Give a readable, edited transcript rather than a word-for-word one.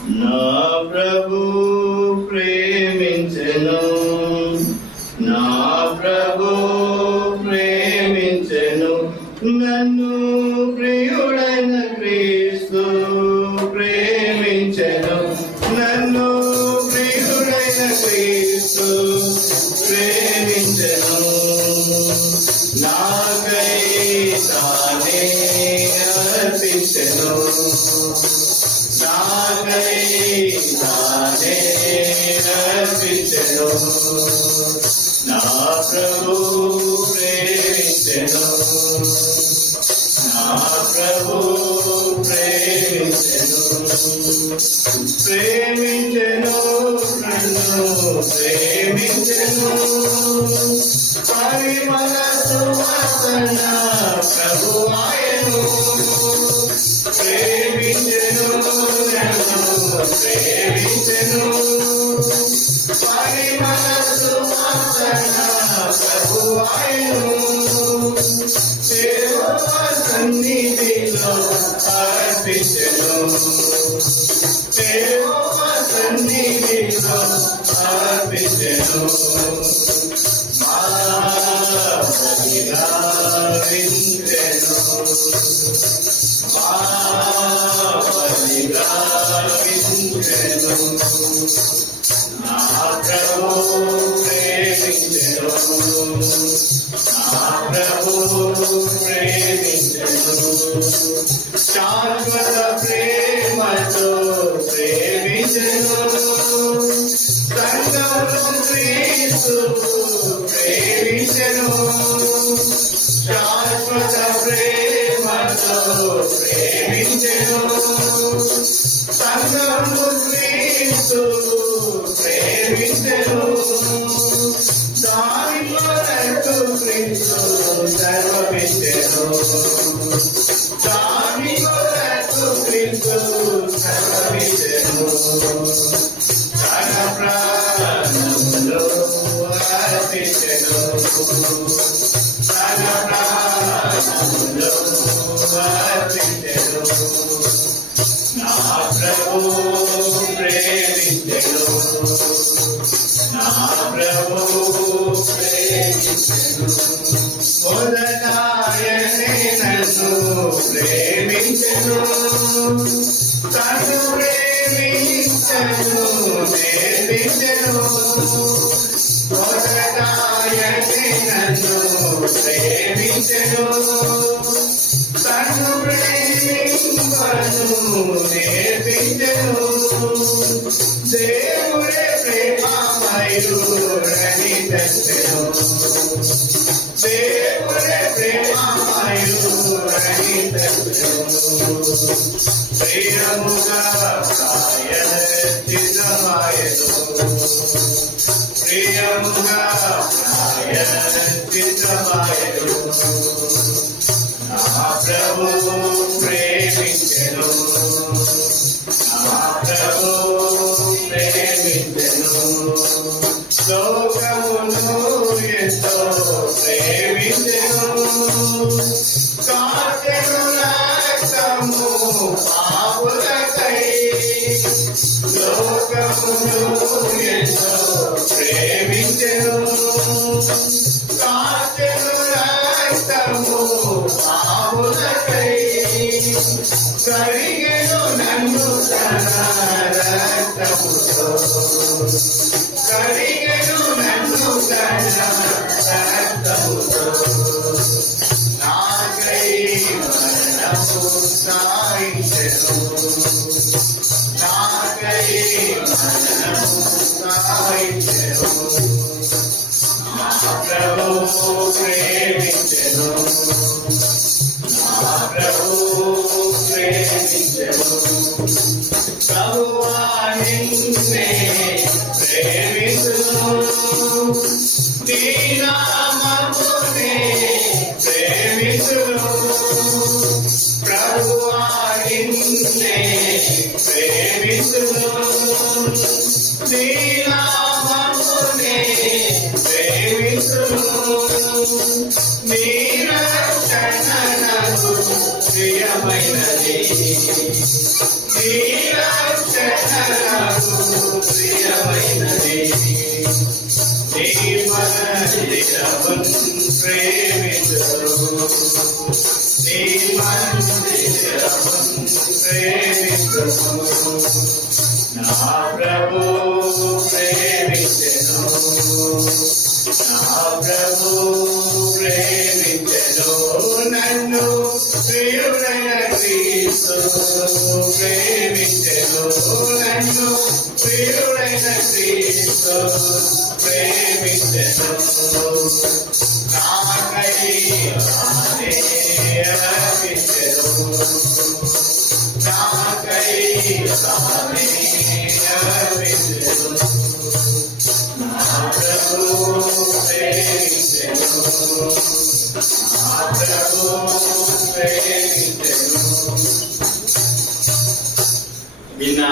నా ప్రభు ప్రేమించెను, నా ప్రభు ప్రేమించెను, నన్ను ప్రియుడైన క్రీస్తు ప్రేమించెను, నన్ను ప్రియుడైన క్రీస్తు ప్రేమించెను. నాకై తానే అర్పించెను, నాకై తానే అర్పించెను. నా ప్రభు ప్రేమించెను, నా ప్రభు ప్రేమించెను, ప్రేమించెను, నన్ను ప్రేమించెను. పరిమళ సువాసన ప్రభువాయను, ప్రేమించెను, నన్ను ప్రేమించెను. పరిమళ సువాసన ప్రభువాయను, యెహోవా సన్నిధిలో అర్పించెను, యెహోవా సన్నిధిలో అర్పించెను. బలిగావించెను, బలిగావించెను. నా ప్రభు ప్రేమించెను, నా ప్రభు ప్రేమించెను. శాశ్వత ప్రేమతో ప్రేమించెను, సంగములో క్రీస్తు ప్రేమించెను. శాశ్వత ప్రేమతో ప్రేమించెను, సంగములో క్రీస్తు ప్రేమించెను. దానిలో రెండు క్రీస్తు సర్వమిచ్చెను, దానిలో రెండు క్రీస్తు సర్వమిచ్చెను. తన ప్రాణములో అర్పించెను, తన ప్రాణములో అర్పించెను. నా ప్రభు ప్రేమించెను, నా ప్రభు ప్రేమించెను. మొదట ఆయనే నన్ను ప్రేమించెను, తను ప్రేమించెను, నేర్పించెను. మొదట ఆయనే నన్ను ప్రేమించెను, తను ప్రేమించెను, నేర్పించెను. దేవుడే ప్రేమమయుడని తెచ్చెను, దేవుడే ప్రేమమయుడని తెచ్చెను. ప్రియముగా ప్రాయశ్చిత్తమాయెను, ప్రియముగా ప్రాయశ్చిత్తమాయెను. నా ప్రభు ప్రేమించెను, నా ప్రభు ప్రేమించెను. లోకమును ఎంతో ప్రేమించెను, కార్తెను రక్తము పాపులకై. లోకమును ఎంతో ప్రేమించెను, కార్తెను రక్తము పాపులకై. కడిగెను నన్ను తన రక్తముతో, కడిగెను నన్ను తన రక్తముతో. నాకై మరణము సాయించెను, నాకై మరణము సాయించెను. నా ప్రభు ప్రేమించెను, నా ప్రభు ప్రేమించెను. ప్రభువా నిన్నే ప్రేమించును, నీ నామమునే ప్రేమించును. ప్రభువా నిన్నే ప్రేమించును, నీ నామమునే ప్రేమించును. నీ రక్షణ నాకు ప్రియమైనది నీ రక్షణ నాకు ప్రియమైనది నీ మందిరమున్ ప్రేమించును నీ మందిరమున్ ప్రేమించును నా ప్రభు ప్రేమించెను నా ప్రభు ప్రేమించెను నన్ను ప్రియుడైన క్రీస్తు ప్రేమించెను నన్ను ప్రియుడైన క్రీస్తు ప్రేమించెను నాకై తానే అర్పించెను నాకై తానే అర్పించెను నా ప్రభు ప్రేమించెను నా ప్రభు ప్రేమించెను విన్నా